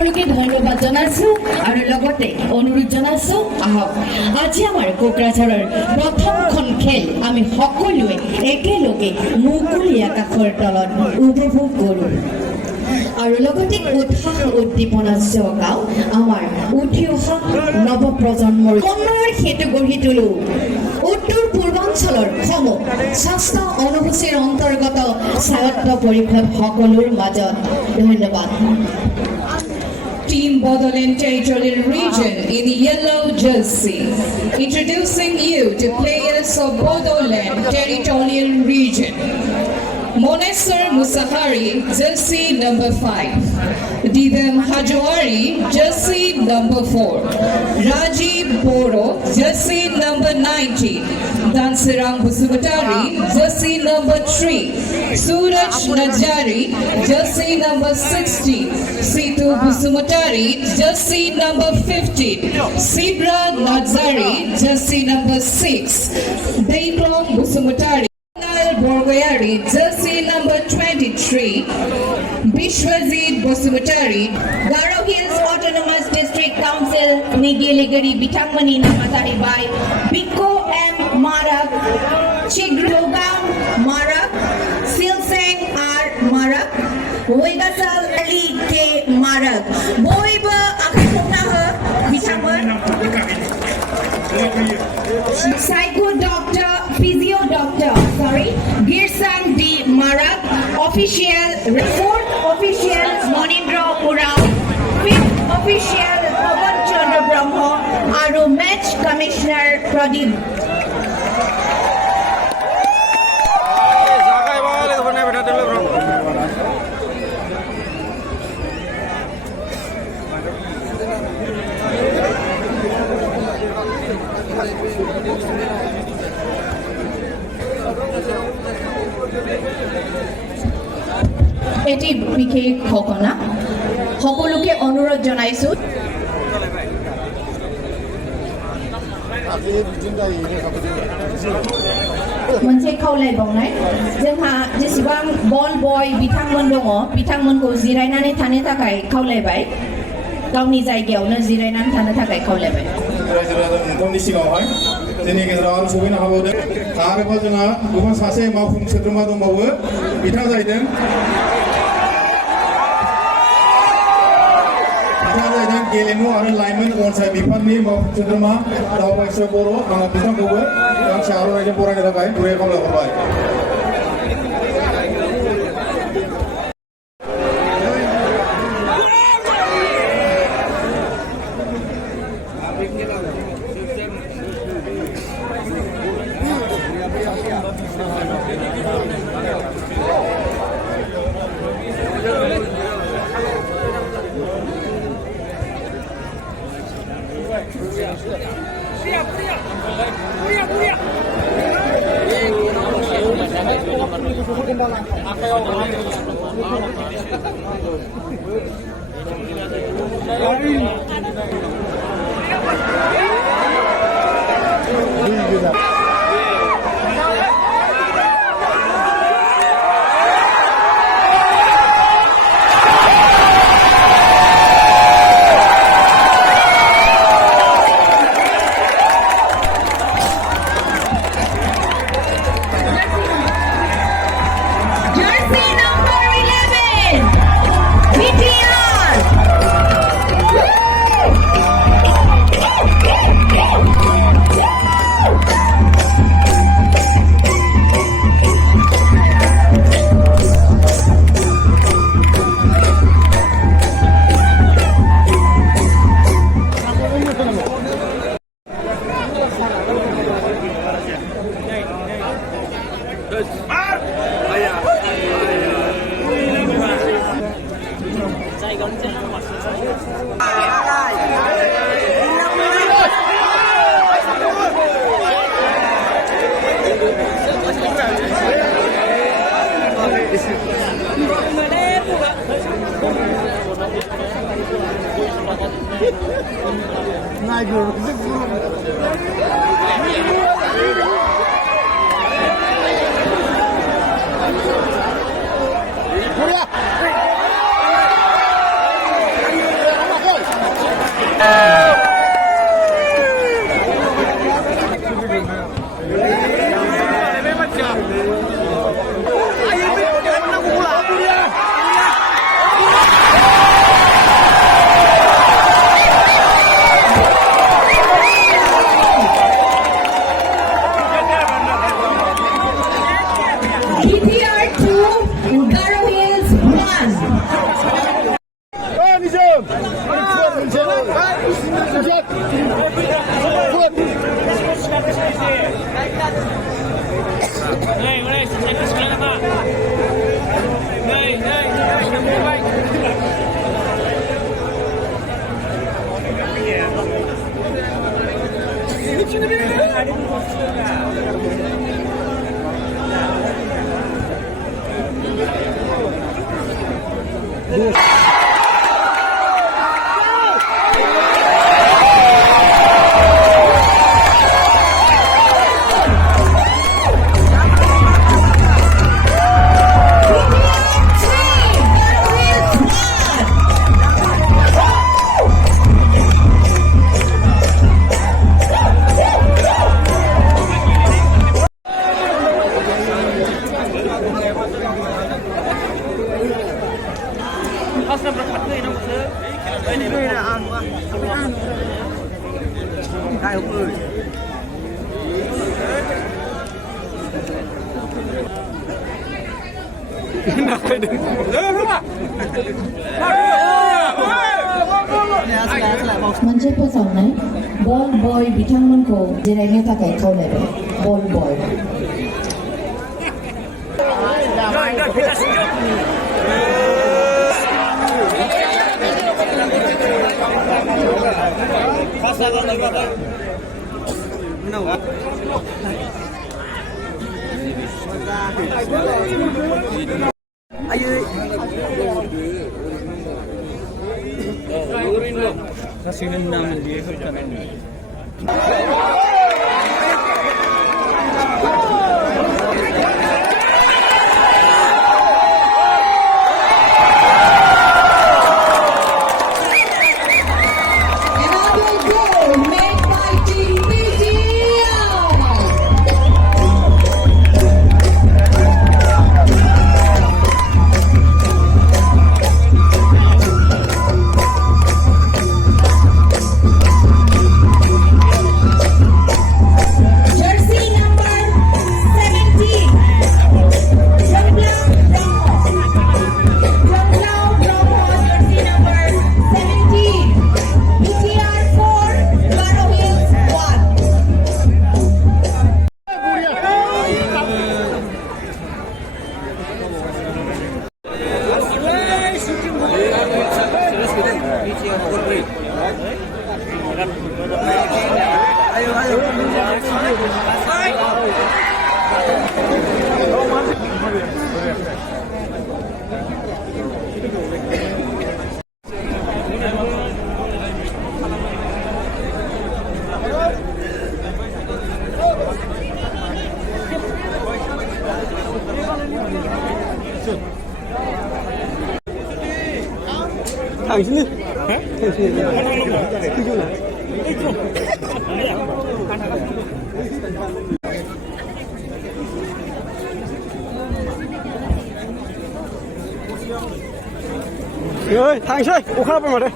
ধন্যবাদ জানাইছো আৰু লগতে অনুৰোধ জানাইছো আহক আজি আমাৰ কোকৰাঝাৰৰ প্ৰথমখন খেল আমি সকলোৱে একেলগে মুকলি আকাশৰ তলত উপভোগ কৰোঁ আৰু লগতে উৎসাহ উদ্দীপনা জগাও আমাৰ উঠি অহা নৱপ্ৰজন্মৰ সমন্বয়ৰ সেতু গঢ়ি তোলো উত্তৰ পূৰ্বাঞ্চলৰ স্বাস্থ্য অনুসূচীৰ অন্তৰ্গত স্বায়ত্ত পৰিষদ সকলোৰ মাজত ধন্যবাদ Team Bodoland Territorial Region in yellow jersey. Introducing you to players of Bodoland Territorial Region. Monesar Musahari, jersey number 5. Didam Hajwari, jersey number 4. Rajiv Boro, jersey number 19. Dansirang Busubutari, jersey number 3. Suraj Najari, jersey number 16. Situ Busumutari, jersey number 15. Sibra Nazari, jersey number 6. Daiklong Busumutari, Borgoyari, jersey number 23. Bishwazit Busumutari, Garo Hills Autonomous District Council, Nigiligari Bitangmani Namatari by Biko M. Marak, Chigrogam Marak, Silseng R. Marak, Wegasal Ali K. Marak, Boiba Akhunaha Bitangman, Psycho Doctor, Physio Doctor, Girsan D. Marak, official, 4th official Monindra Urao, 5th official Pawan Chandra Brahma, Aru match commissioner Pradeep. এটি বিশেষ ঘটনা সকলোকে অনুৰোধ জনাইছো मोनसे खावलायबावनाय जोंहा जेसेबां बल बय बिथांमोन दङ बिथांमोनखौ जिरायनानै थानो थाखाय खावलायबाय गावनि जायगायावनो जिरायनानै थानो थाखाय खावलायबाय नोंथांनि सिगाङावहाय जोंनि गेजेराव सफैनो हाबावदों आरोबाव जोंहा गुबुन सासे मावफुं सोद्रोमा दंबावो बिथाङा जाहैदों गेलेमु आरो लाइमोन अनसाय बिफाननि मावफुं सोद्रोमा दावबायसो बर' आङो बिथांखौबो गांसे आर'नाइजों बरायनो थाखाय गुरै खावलायहरबाय BTR 2, Garo Hills 1. मोनसे फोसावनाय बल बय बिथांमोनखौ जिरायनो थाखाय खावलायबाय बल बय Another goal made by Team BTR. Jersey number 17. Jersey number 17. BTR 4, Garo Hills 1. 당신은? 당신은? 그거나. ơi, 당신, 오카라 말해.